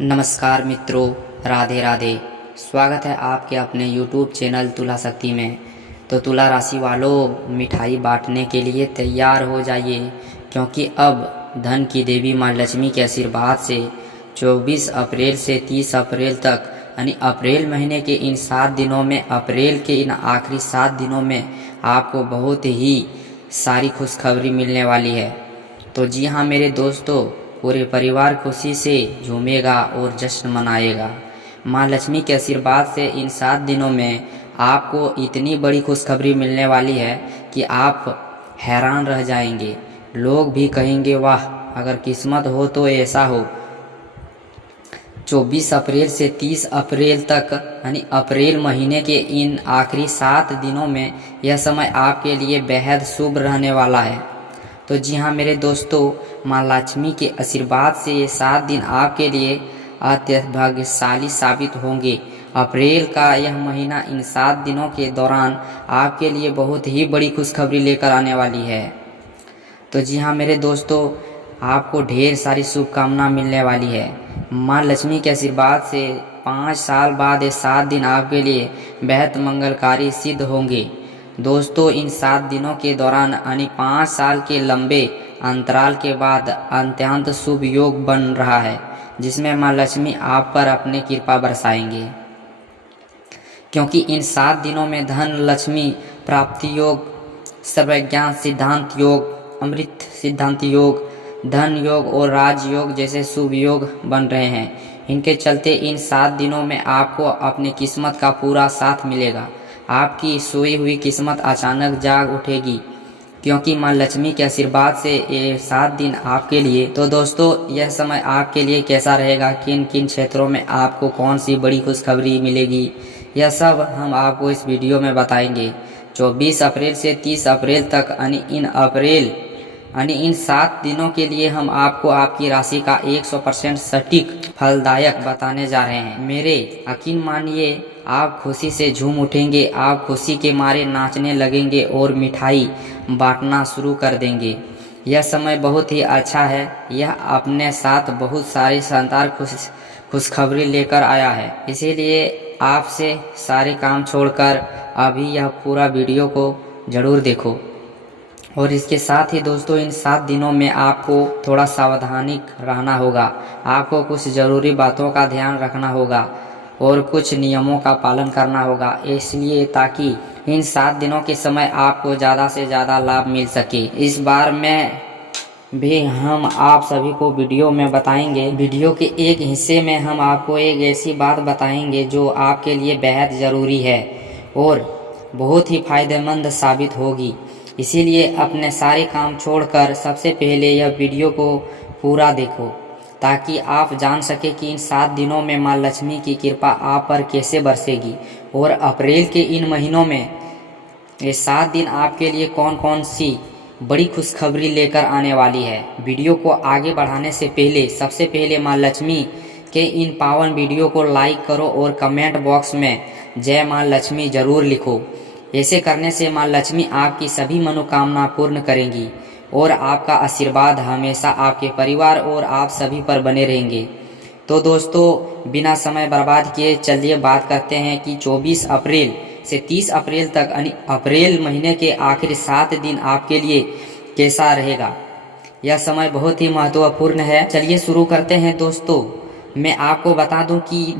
नमस्कार मित्रों, राधे राधे। स्वागत है आपके अपने YouTube चैनल तुला शक्ति में। तो तुला राशि वालों, मिठाई बांटने के लिए तैयार हो जाइए, क्योंकि अब धन की देवी माँ लक्ष्मी के आशीर्वाद से 24 अप्रैल से 30 अप्रैल तक यानी अप्रैल महीने के इन 7 दिनों में, अप्रैल के इन आखिरी 7 दिनों में आपको बहुत ही सारी खुशखबरी मिलने वाली है। तो जी हाँ मेरे दोस्तों, पूरे परिवार खुशी से झूमेगा और जश्न मनाएगा। माँ लक्ष्मी के आशीर्वाद से इन 7 दिनों में आपको इतनी बड़ी खुशखबरी मिलने वाली है कि आप हैरान रह जाएंगे। लोग भी कहेंगे वाह, अगर किस्मत हो तो ऐसा हो। 24 अप्रैल से 30 अप्रैल तक यानी अप्रैल महीने के इन आखिरी 7 दिनों में यह समय आपके लिए बेहद शुभ रहने वाला है। तो जी हाँ मेरे दोस्तों, माँ लक्ष्मी के आशीर्वाद से ये 7 दिन आपके लिए अत्यंत भाग्यशाली साबित होंगे। अप्रैल का यह महीना इन 7 दिनों के दौरान आपके लिए बहुत ही बड़ी खुशखबरी लेकर आने वाली है। तो जी हाँ मेरे दोस्तों, आपको ढेर सारी शुभकामना मिलने वाली है। माँ लक्ष्मी के आशीर्वाद से 5 साल बाद ये 7 दिन आपके लिए बेहद मंगलकारी सिद्ध होंगे। दोस्तों, इन 7 दिनों के दौरान यानी 5 साल के लंबे अंतराल के बाद अत्यंत शुभ योग बन रहा है, जिसमें माँ लक्ष्मी आप पर अपने कृपा बरसाएंगे। क्योंकि इन 7 दिनों में धन लक्ष्मी प्राप्ति योग, सर्वज्ञान सिद्धांत योग, अमृत सिद्धांत योग, धन योग और राज योग जैसे शुभ योग बन रहे हैं। इनके चलते इन 7 दिनों में आपको अपनी किस्मत का पूरा साथ मिलेगा। आपकी सोई हुई किस्मत अचानक जाग उठेगी, क्योंकि माँ लक्ष्मी के आशीर्वाद से ये 7 दिन आपके लिए। तो दोस्तों, यह समय आपके लिए कैसा रहेगा, किन किन क्षेत्रों में आपको कौन सी बड़ी खुशखबरी मिलेगी, यह सब हम आपको इस वीडियो में बताएंगे। 24 अप्रैल से 30 अप्रैल तक यानी इन 7 दिनों के लिए हम आपको आपकी राशि का 100% सटीक फलदायक बताने जा रहे हैं। मेरे यकीन मानिए, आप खुशी से झूम उठेंगे, आप खुशी के मारे नाचने लगेंगे और मिठाई बांटना शुरू कर देंगे। यह समय बहुत ही अच्छा है। यह अपने साथ बहुत सारी शानदार खुशखबरी लेकर आया है। इसीलिए आपसे सारे काम छोड़कर अभी यह पूरा वीडियो को जरूर देखो। और इसके साथ ही दोस्तों, इन 7 दिनों में आपको थोड़ा सावधानी रहना होगा। आपको कुछ ज़रूरी बातों का ध्यान रखना होगा और कुछ नियमों का पालन करना होगा, इसलिए ताकि इन 7 दिनों के समय आपको ज़्यादा से ज़्यादा लाभ मिल सके। इस बार में भी हम आप सभी को वीडियो में बताएंगे। वीडियो के एक हिस्से में हम आपको एक ऐसी बात बताएंगे जो आपके लिए बेहद ज़रूरी है और बहुत ही फायदेमंद साबित होगी। इसीलिए अपने सारे काम छोड़कर सबसे पहले यह वीडियो को पूरा देखो, ताकि आप जान सके कि इन 7 दिनों में माँ लक्ष्मी की कृपा आप पर कैसे बरसेगी और अप्रैल के इन महीनों में ये 7 दिन आपके लिए कौन कौन सी बड़ी खुशखबरी लेकर आने वाली है। वीडियो को आगे बढ़ाने से पहले सबसे पहले माँ लक्ष्मी के इन पावन वीडियो को लाइक करो और कमेंट बॉक्स में जय माँ लक्ष्मी जरूर लिखो। ऐसे करने से माँ लक्ष्मी आपकी सभी मनोकामना पूर्ण करेंगी और आपका आशीर्वाद हमेशा आपके परिवार और आप सभी पर बने रहेंगे। तो दोस्तों, बिना समय बर्बाद किए चलिए बात करते हैं कि 24 अप्रैल से 30 अप्रैल तक यानी अप्रैल महीने के आखिरी 7 दिन आपके लिए कैसा रहेगा। यह समय बहुत ही महत्वपूर्ण है। चलिए शुरू करते हैं दोस्तों। मैं आपको बता दूं कि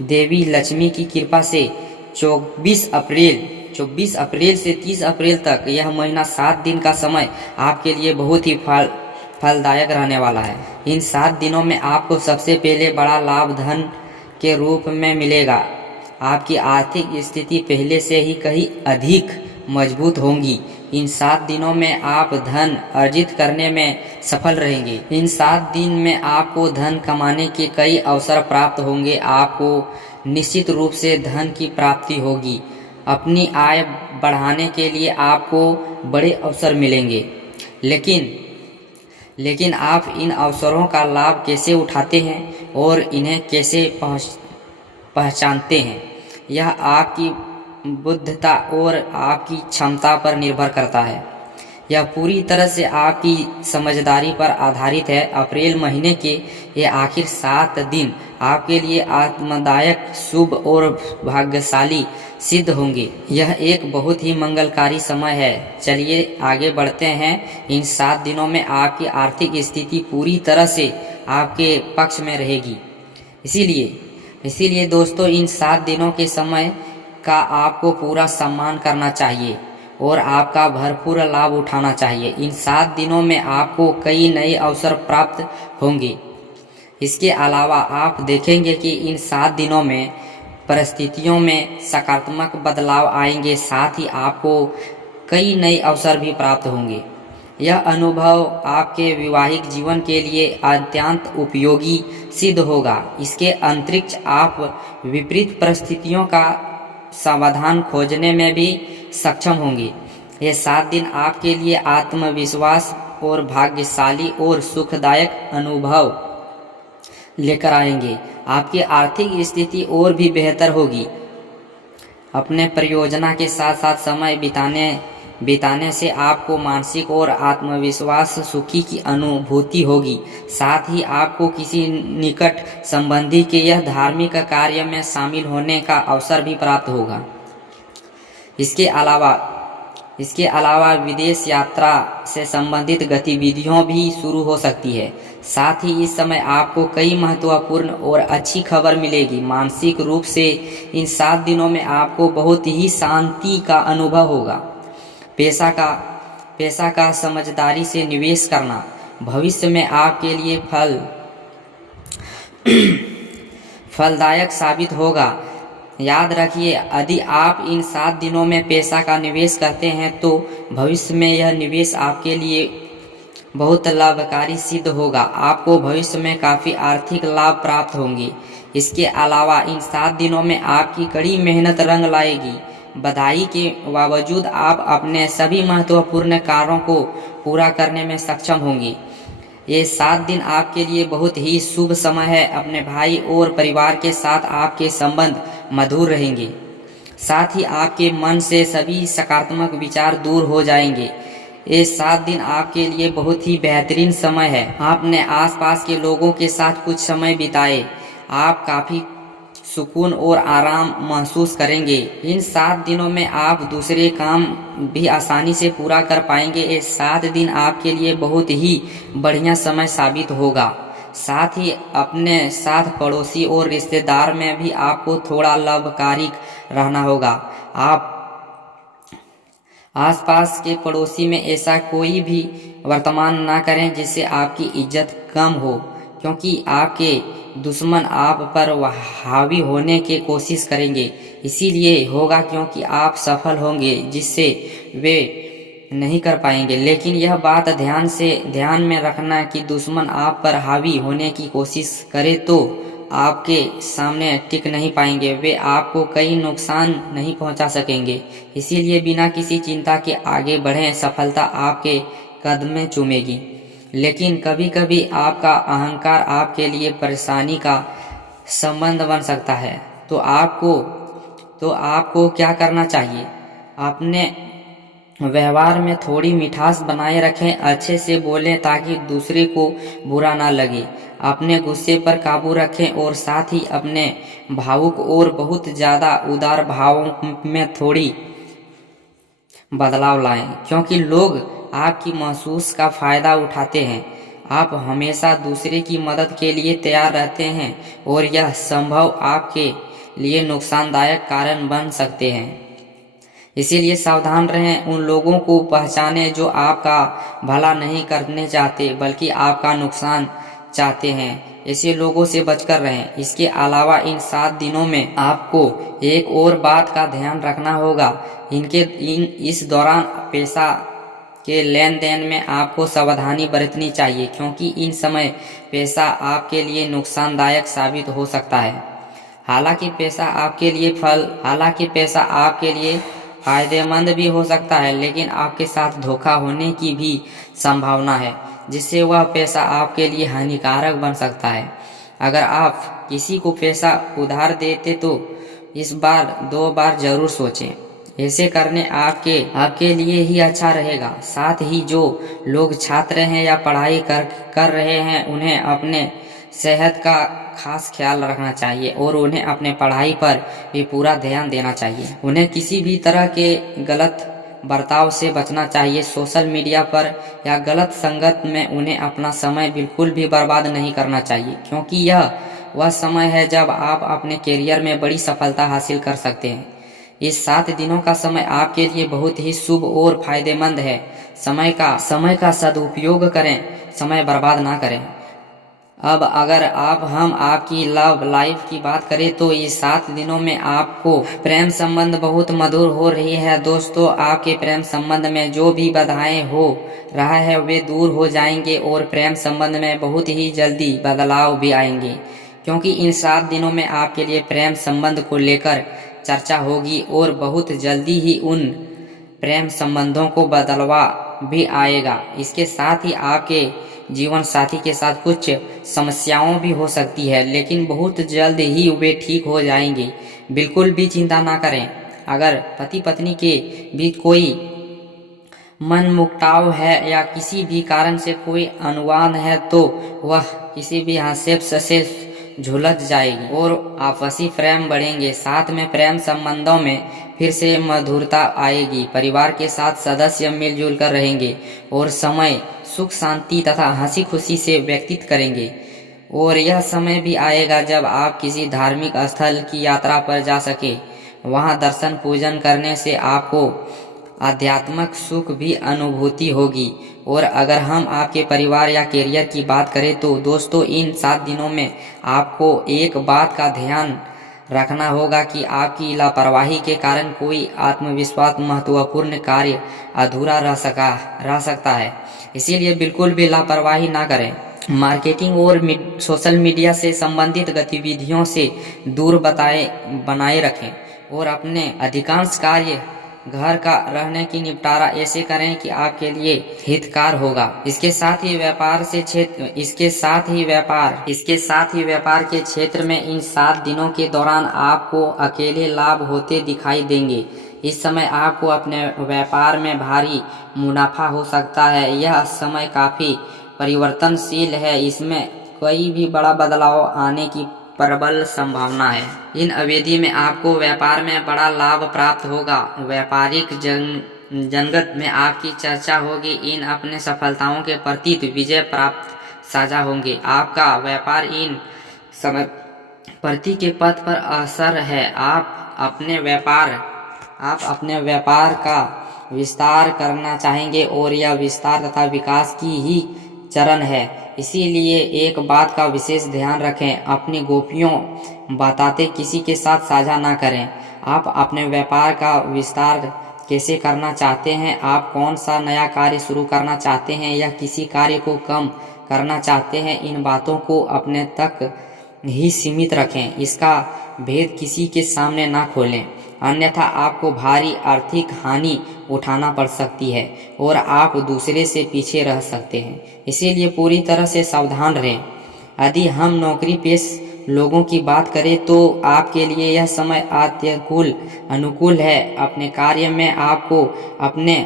देवी लक्ष्मी की कृपा से 24 अप्रैल से 30 अप्रैल तक यह महीना 7 दिन का समय आपके लिए बहुत ही फलदायक रहने वाला है। इन 7 दिनों में आपको सबसे पहले बड़ा लाभ धन के रूप में मिलेगा। आपकी आर्थिक स्थिति पहले से ही कहीं अधिक मजबूत होंगी। इन 7 दिनों में आप धन अर्जित करने में सफल रहेंगे। इन 7 दिन में आपको धन कमाने के कई अवसर प्राप्त होंगे। आपको निश्चित रूप से धन की प्राप्ति होगी। अपनी आय बढ़ाने के लिए आपको बड़े अवसर मिलेंगे, लेकिन आप इन अवसरों का लाभ कैसे उठाते हैं और इन्हें कैसे पहचानते हैं, यह आपकी बुद्धिता और आपकी क्षमता पर निर्भर करता है। यह पूरी तरह से आपकी समझदारी पर आधारित है। अप्रैल महीने के ये आखिर 7 दिन आपके लिए आत्मदायक, शुभ और भाग्यशाली सिद्ध होंगे। यह एक बहुत ही मंगलकारी समय है। चलिए आगे बढ़ते हैं। इन 7 दिनों में आपकी आर्थिक स्थिति पूरी तरह से आपके पक्ष में रहेगी। इसीलिए दोस्तों, इन 7 दिनों के समय का आपको पूरा सम्मान करना चाहिए और आपका भरपूर लाभ उठाना चाहिए। इन 7 दिनों में आपको कई नए अवसर प्राप्त होंगे। इसके अलावा आप देखेंगे कि इन 7 दिनों में परिस्थितियों में सकारात्मक बदलाव आएंगे, साथ ही आपको कई नए अवसर भी प्राप्त होंगे। यह अनुभव आपके वैवाहिक जीवन के लिए अत्यंत उपयोगी सिद्ध होगा। इसके अतिरिक्त आप विपरीत परिस्थितियों का समाधान खोजने में भी सक्षम होंगे। ये 7 दिन आपके लिए आत्मविश्वास और भाग्यशाली और सुखदायक अनुभव लेकर आएंगे। आपकी आर्थिक स्थिति और भी बेहतर होगी। अपने परियोजना के साथ साथ समय बिताने से आपको मानसिक और आत्मविश्वास सुखी की अनुभूति होगी। साथ ही आपको किसी निकट संबंधी के यह धार्मिक कार्य में शामिल होने का अवसर भी प्राप्त होगा। इसके अलावा विदेश यात्रा से संबंधित गतिविधियों भी शुरू हो सकती है। साथ ही इस समय आपको कई महत्वपूर्ण और अच्छी खबर मिलेगी। मानसिक रूप से इन 7 दिनों में आपको बहुत ही शांति का अनुभव होगा। पैसा का समझदारी से निवेश करना भविष्य में आपके लिए फलदायक साबित होगा। याद रखिए, यदि आप इन 7 दिनों में पैसा का निवेश करते हैं तो भविष्य में यह निवेश आपके लिए बहुत लाभकारी सिद्ध होगा। आपको भविष्य में काफ़ी आर्थिक लाभ प्राप्त होंगे। इसके अलावा इन 7 दिनों में आपकी कड़ी मेहनत रंग लाएगी। बधाई के बावजूद आप अपने सभी महत्वपूर्ण कार्यों को पूरा करने में सक्षम होंगे। ये 7 दिन आपके लिए बहुत ही शुभ समय है। अपने भाई और परिवार के साथ आपके संबंध मधुर रहेंगे। साथ ही आपके मन से सभी सकारात्मक विचार दूर हो जाएंगे। ये 7 दिन आपके लिए बहुत ही बेहतरीन समय है। आपने आसपास के लोगों के साथ कुछ समय बिताए, आप काफ़ी सुकून और आराम महसूस करेंगे। इन 7 दिनों में आप दूसरे काम भी आसानी से पूरा कर पाएंगे। ये 7 दिन आपके लिए बहुत ही बढ़िया समय साबित होगा। साथ ही अपने साथ पड़ोसी और रिश्तेदार में भी आपको थोड़ा लाभकारी रहना होगा। आप आसपास के पड़ोसी में ऐसा कोई भी वर्तमान ना करें जिससे आपकी इज्जत कम हो, क्योंकि आपके दुश्मन आप पर हावी होने की कोशिश करेंगे। इसीलिए होगा क्योंकि आप सफल होंगे जिससे वे नहीं कर पाएंगे। लेकिन यह बात ध्यान में रखना कि दुश्मन आप पर हावी होने की कोशिश करे तो आपके सामने टिक नहीं पाएंगे। वे आपको कई नुकसान नहीं पहुंचा सकेंगे। इसीलिए बिना किसी चिंता के आगे बढ़ें। सफलता आपके कदम में चूमेगी। लेकिन कभी कभी आपका अहंकार आपके लिए परेशानी का संबंध बन सकता है। तो आपको क्या करना चाहिए? अपने व्यवहार में थोड़ी मिठास बनाए रखें, अच्छे से बोलें ताकि दूसरे को बुरा ना लगे। अपने गुस्से पर काबू रखें और साथ ही अपने भावुक और बहुत ज़्यादा उदार भावों में थोड़ी बदलाव लाएं, क्योंकि लोग आपकी महसूस का फ़ायदा उठाते हैं। आप हमेशा दूसरे की मदद के लिए तैयार रहते हैं और यह संभव आपके लिए नुकसानदायक कारण बन सकते हैं। इसीलिए सावधान रहें। उन लोगों को पहचानें जो आपका भला नहीं करने चाहते बल्कि आपका नुकसान चाहते हैं। ऐसे लोगों से बचकर रहें। इसके अलावा इन 7 दिनों में आपको एक और बात का ध्यान रखना होगा। इस दौरान पैसा के लेन देन में आपको सावधानी बरतनी चाहिए, क्योंकि इन समय पैसा आपके लिए नुकसानदायक साबित हो सकता है। हालांकि पैसा आपके लिए फायदेमंद भी हो सकता है, लेकिन आपके साथ धोखा होने की भी संभावना है, जिससे वह पैसा आपके लिए हानिकारक बन सकता है। अगर आप किसी को पैसा उधार देते तो इस बार 2 बार जरूर सोचें। ऐसे करने आपके लिए ही अच्छा रहेगा। साथ ही जो लोग छात्र हैं या पढ़ाई कर रहे हैं उन्हें अपने सेहत का खास ख्याल रखना चाहिए और उन्हें अपने पढ़ाई पर भी पूरा ध्यान देना चाहिए। उन्हें किसी भी तरह के गलत बर्ताव से बचना चाहिए। सोशल मीडिया पर या गलत संगत में उन्हें अपना समय बिल्कुल भी बर्बाद नहीं करना चाहिए, क्योंकि यह वह समय है जब आप अपने करियर में बड़ी सफलता हासिल कर सकते हैं। इस 7 दिनों का समय आपके लिए बहुत ही शुभ और फायदेमंद है। समय का सदुपयोग करें, समय बर्बाद ना करें। अब अगर हम आपकी लव लाइफ की बात करें तो इस 7 दिनों में आपको प्रेम संबंध बहुत मधुर हो रही है। दोस्तों, आपके प्रेम संबंध में जो भी बाधाएं हो रहा है वे दूर हो जाएंगे और प्रेम संबंध में बहुत ही जल्दी बदलाव भी आएंगे, क्योंकि इन 7 दिनों में आपके लिए प्रेम संबंध को लेकर चर्चा होगी और बहुत जल्दी ही उन प्रेम संबंधों को बदलवा भी आएगा। इसके साथ ही आपके जीवन साथी के साथ कुछ समस्याओं भी हो सकती है, लेकिन बहुत जल्द ही वे ठीक हो जाएंगे। बिल्कुल भी चिंता ना करें। अगर पति पत्नी के बीच कोई मनमुटाव है या किसी भी कारण से कोई अनुवाद है तो वह किसी भी आक्षेप से झुलझ जाएगी और आपसी प्रेम बढ़ेंगे। साथ में प्रेम संबंधों में फिर से मधुरता आएगी। परिवार के साथ सदस्य मिलजुल कर रहेंगे और समय सुख शांति तथा हंसी खुशी से व्यतीत करेंगे। और यह समय भी आएगा जब आप किसी धार्मिक स्थल की यात्रा पर जा सके। वहां दर्शन पूजन करने से आपको आध्यात्मिक सुख भी अनुभूति होगी। और अगर हम आपके परिवार या करियर की बात करें तो दोस्तों, इन 7 दिनों में आपको एक बात का ध्यान रखना होगा कि आपकी लापरवाही के कारण कोई आत्मविश्वास महत्वपूर्ण कार्य अधूरा रह सकता है। इसीलिए बिल्कुल भी लापरवाही ना करें। मार्केटिंग और सोशल मीडिया से संबंधित गतिविधियों से दूर बनाए रखें और अपने अधिकांश कार्य घर का रहने की निपटारा ऐसे करें कि आपके लिए हितकार होगा। इसके साथ ही व्यापार के क्षेत्र में इन 7 दिनों के दौरान आपको अकेले लाभ होते दिखाई देंगे। इस समय आपको अपने व्यापार में भारी मुनाफा हो सकता है। यह समय काफी परिवर्तनशील है, इसमें कोई भी बड़ा बदलाव आने की प्रबल संभावना है। इन अवधि में आपको व्यापार में बड़ा लाभ प्राप्त होगा। व्यापारिक जगत में आपकी चर्चा होगी। इन अपने सफलताओं के प्रति विजय प्राप्त साझा होंगे। आपका व्यापार इन समय प्रति के पथ पर असर है। आप अपने व्यापार का विस्तार करना चाहेंगे और यह विस्तार तथा विकास की ही चरण है। इसीलिए एक बात का विशेष ध्यान रखें, अपनी गोपनीय बातें किसी के साथ साझा ना करें। आप अपने व्यापार का विस्तार कैसे करना चाहते हैं, आप कौन सा नया कार्य शुरू करना चाहते हैं या किसी कार्य को कम करना चाहते हैं, इन बातों को अपने तक ही सीमित रखें। इसका भेद किसी के सामने ना खोलें, अन्यथा आपको भारी आर्थिक हानि उठाना पड़ सकती है और आप दूसरे से पीछे रह सकते हैं। इसीलिए पूरी तरह से सावधान रहें। यदि हम नौकरी पेश लोगों की बात करें तो आपके लिए यह समय अनुकूल है। अपने कार्य में आपको अपने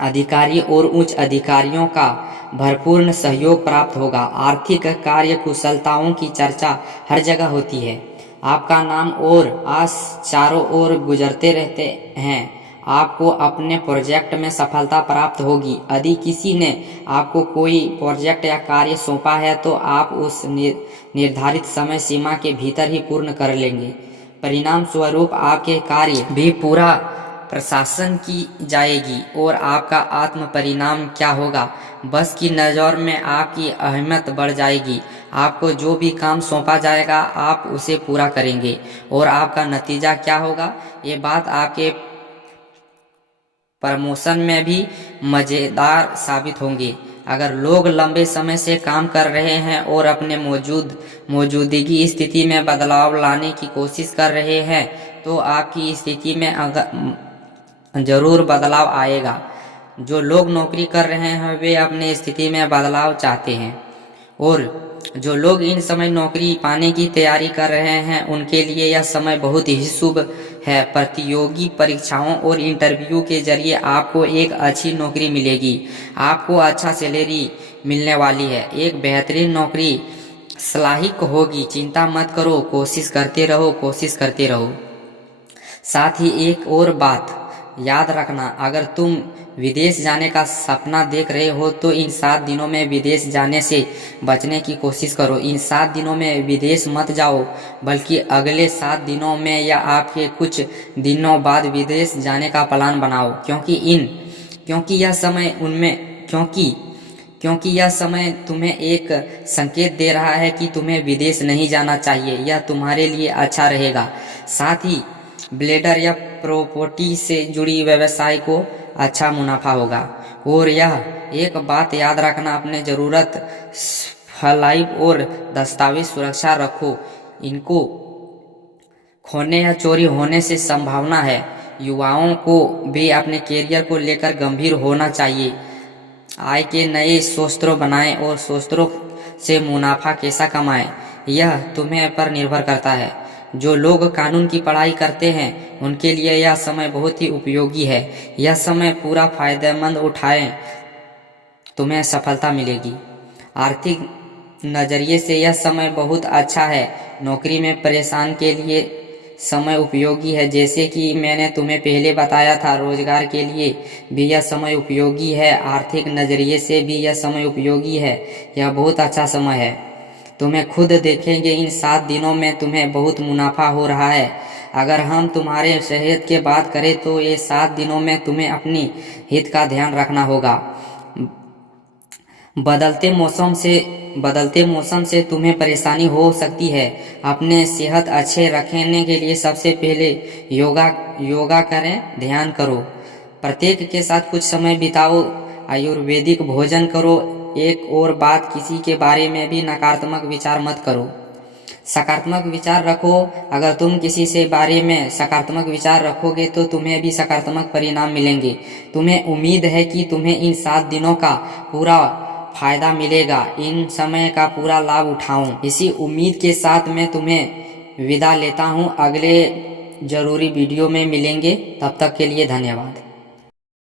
अधिकारी और उच्च अधिकारियों का भरपूर सहयोग प्राप्त होगा। आर्थिक कार्य कुशलताओं की चर्चा हर जगह होती है। आपका नाम और आस चारों ओर गुजरते रहते हैं। आपको अपने प्रोजेक्ट में सफलता प्राप्त होगी। यदि किसी ने आपको कोई प्रोजेक्ट या कार्य सौंपा है तो आप उस निर्धारित समय सीमा के भीतर ही पूर्ण कर लेंगे। परिणाम स्वरूप आपके कार्य भी पूरा प्रशासन की जाएगी और आपका आत्म परिणाम क्या होगा, बस की नज़र में आपकी अहमियत बढ़ जाएगी। आपको जो भी काम सौंपा जाएगा आप उसे पूरा करेंगे और आपका नतीजा क्या होगा, ये बात आपके प्रमोशन में भी मज़ेदार साबित होंगे। अगर लोग लंबे समय से काम कर रहे हैं और अपने मौजूदगी स्थिति में बदलाव लाने की कोशिश कर रहे हैं तो आपकी स्थिति में जरूर बदलाव आएगा। जो लोग नौकरी कर रहे हैं वे अपने स्थिति में बदलाव चाहते हैं और जो लोग इन समय नौकरी पाने की तैयारी कर रहे हैं उनके लिए यह समय बहुत ही शुभ है प्रतियोगी परीक्षाओं और इंटरव्यू के जरिए आपको एक अच्छी नौकरी मिलेगी। आपको अच्छा सैलरी मिलने वाली है। एक बेहतरीन नौकरी सलाहिक होगी। चिंता मत करो, कोशिश करते रहो, कोशिश करते रहो। साथ ही एक और बात याद रखना, अगर तुम विदेश जाने का सपना देख रहे हो तो इन 7 दिनों में विदेश जाने से बचने की कोशिश करो। इन 7 दिनों में विदेश मत जाओ, बल्कि अगले 7 दिनों में या आपके कुछ दिनों बाद विदेश जाने का प्लान बनाओ, क्योंकि यह समय तुम्हें एक संकेत दे रहा है कि तुम्हें विदेश नहीं जाना चाहिए। यह तुम्हारे लिए अच्छा रहेगा। साथ ही ब्लेडर या प्रॉपर्टी से जुड़ी व्यवसाय को अच्छा मुनाफा होगा। और यह एक बात याद रखना, अपने ज़रूरत फाइल और दस्तावेज सुरक्षा रखो। इनको खोने या चोरी होने से संभावना है। युवाओं को भी अपने कैरियर को लेकर गंभीर होना चाहिए। आय के नए स्रोत बनाएं और स्रोतों से मुनाफा कैसा कमाएं, यह तुम्हें पर निर्भर करता है। जो लोग कानून की पढ़ाई करते हैं उनके लिए यह समय बहुत ही उपयोगी है। यह समय पूरा फायदेमंद उठाएं, तुम्हें सफलता मिलेगी। आर्थिक नज़रिए से यह समय बहुत अच्छा है। नौकरी में परेशान के लिए समय उपयोगी है। जैसे कि मैंने तुम्हें पहले बताया था, रोजगार के लिए भी यह समय उपयोगी है। आर्थिक नज़रिए से भी यह समय उपयोगी है। यह बहुत अच्छा समय है। तुम्हें खुद देखेंगे इन 7 दिनों में तुम्हें बहुत मुनाफा हो रहा है। अगर हम तुम्हारे सेहत की बात करें तो ये 7 दिनों में तुम्हें अपनी हित का ध्यान रखना होगा। बदलते मौसम से तुम्हें परेशानी हो सकती है। अपने सेहत अच्छे रखने के लिए सबसे पहले योगा करें, ध्यान करो, प्रत्येक के साथ कुछ समय बिताओ, आयुर्वेदिक भोजन करो। एक और बात, किसी के बारे में भी नकारात्मक विचार मत करो, सकारात्मक विचार रखो। अगर तुम किसी से बारे में सकारात्मक विचार रखोगे तो तुम्हें भी सकारात्मक परिणाम मिलेंगे। तुम्हें उम्मीद है कि तुम्हें इन 7 दिनों का पूरा फायदा मिलेगा। इन समय का पूरा लाभ उठाऊं, इसी उम्मीद के साथ मैं तुम्हें विदा लेता हूं। अगले जरूरी वीडियो में मिलेंगे, तब तक के लिए धन्यवाद।